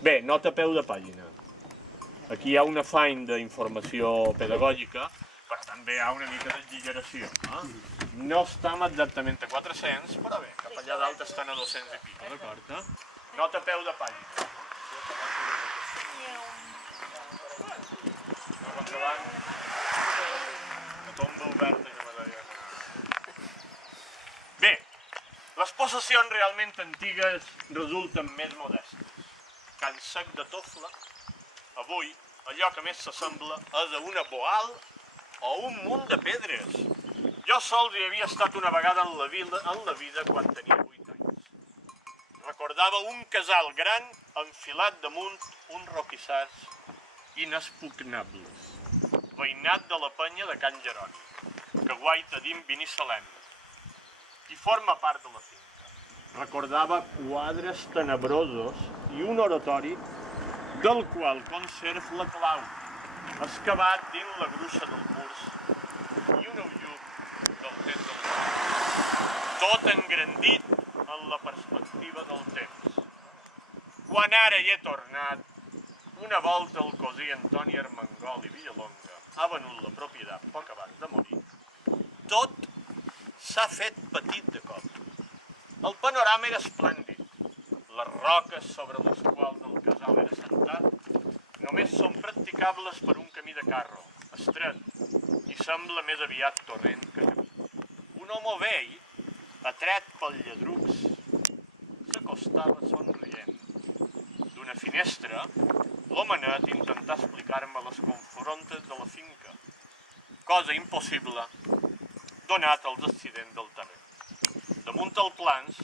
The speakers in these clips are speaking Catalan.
Bé, nota a peu de pàgina. Aquí hi ha un afany d'informació pedagògica, però també hi ha una mica d'exageració. No estem exactament a 400, però bé, cap allà dalt estan a 200 i pico, d'acord? Nota a peu de pàgina. Cap endavant. La tomba oberta que me deia. Bé, les possessions realment antigues resulten més modestes. Can Sec de Tofla, avui, allò que més s'assembla és a una boal o un munt de pedres. Jo sols hi havia estat una vegada en la vida quan tenia 8 anys. Recordava un casal gran enfilat damunt uns roquissars inexpugnables, veïnat de la penya de Can Jeroni, que guaita dins Binissalem, i forma part de la finca. Recordava quadres tenebrosos i un oratori del qual conserv la clau, excavat dins la gruixa del murs i un ulluc del temps de l'estat, tot engrandit en la perspectiva del temps. Quan ara hi he tornat, una volta el cosí Antoni Armengol i Villalonga ha venut la propietat poc abans de morir, tot s'ha fet petit de cop. El panorama era esplèndid. Les roques sobre les quals el casal era assentat només són practicables per un camí de carro, estret, i sembla més aviat torrent que camí. Un home vell, atret pel lladrucs, s'acostava somrient. D'una finestra, l'homenet intentà explicar-me les confrontes de la finca, cosa impossible, donat els accidents del terreny. Damunt els plans,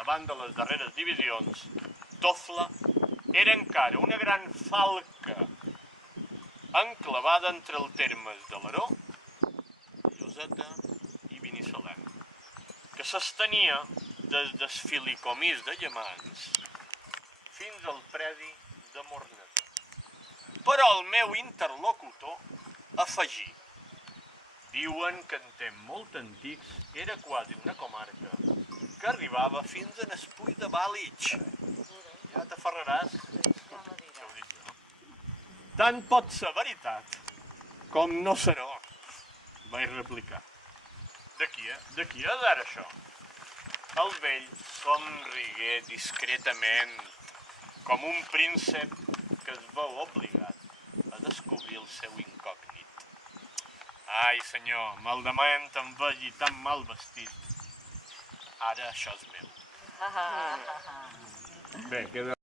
abans de les darreres divisions, Tofla era encara una gran falca enclavada entre els termes de l'Aró, Lloseta i Binissalem, que s'estenia des del filicomís de Llamans fins al predi de Morneta. Però el meu interlocutor afegí: diuen que en temps molt antics era quasi una comarca que arribava fins a Espull de Bàlig. Ja t'aferraràs? Ja ho dic jo. Tant pot ser veritat com no serà, vaig replicar. De qui és ara això? El vell somrigué discretament, com un príncep que es veu obligat a descobrir el seu incògnit. Ai, senyor, malament em vegi tan mal vestit. Ara això és meu. Bé, queda